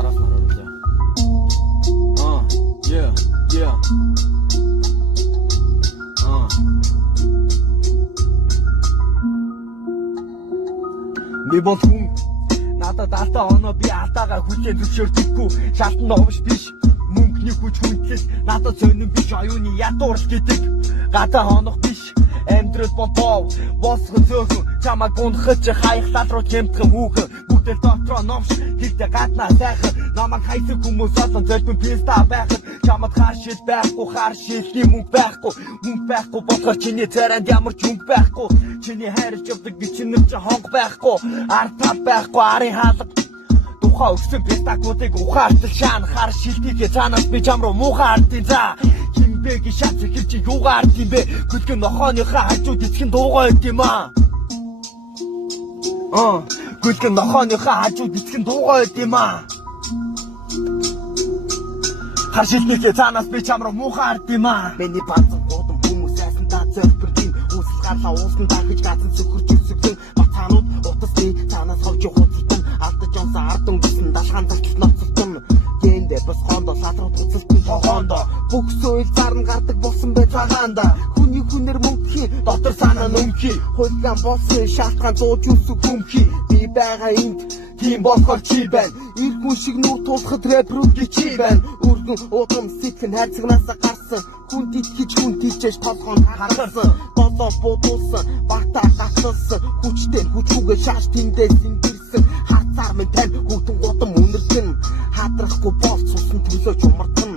араас нь оруулаа. Yeah. Би бол хүн надад алдаа оноо би алдаагаа хүлээн зөвшөөрдөггүй шалтан новш биш мөнгөний хүч хүндлэл надад сонирн биш оюуны ядуурл гэдэг гадаа хонох биш амьдрал бомбоо босгон зөөхөн чамаг гунхаж хаяхлал руу хэмтгэн хүүхэн бүтэл дотроо номш тэгтээ гаднаа сайхан намайг хайсан хүмүүс олон зөлбөн писта байхад чамд хаашил байхгүй хар шилний мөнгө байхгүй болохоор чиний царайнд ямар ч мөнгө байхгүй чиний хайрч явдаг би чиний ч хонг байхгүй ард тал байхгүй арын хаалга тухай өгсөн пистакуудыг ухаартал шаан хар шилтийгээ цаанаас би чам руу муухай ардын за химбэгийн шат зэхэр чи юугаар ард юм бэ гүлгэн нохооныхаа хажууд эцгэн дуугаа байд юм аа гүлгэн нохооныхаа хажууд эцгэн дуугаа байд юм аа хар шилтийгээ цаанаас би чам руу муухай ард юм аа миний баазан гудам хүмүүс айсан та зөрпөр тийм үсэл гарлаа уусан дагаж газан сөхөрч өсгөн бацаанууд утасны цаанаас ховж хуцалтан алдаж онсон ардын гисэн далхан залтал ноцолтон гэмдэ бас хондо садруу туцалтан тохоондо бүх соёл зарн гардаг болсон бай цагаанда хүний хүнээр мөнгөхийн дотор санаа нүмхий хулган болсон шалтгаан зууж үсэг хүмхий би байгаа энд тийм болохоор чи байна ир хүн шиг нүр тулахад рэпрүүд чи байна өргөн удам сэтгэн хайцагнасаа гарсан хүн итгэж хүн тийчээж толгоон харгасан болоо будуулсан багтаа гацсан хүчтэй хүчүүгээ шааш тэндээс имдэрсэн хацаар минь тань хүүтэн гудам үнэрхэн хадрахгүй бол цусан төлөө чумартан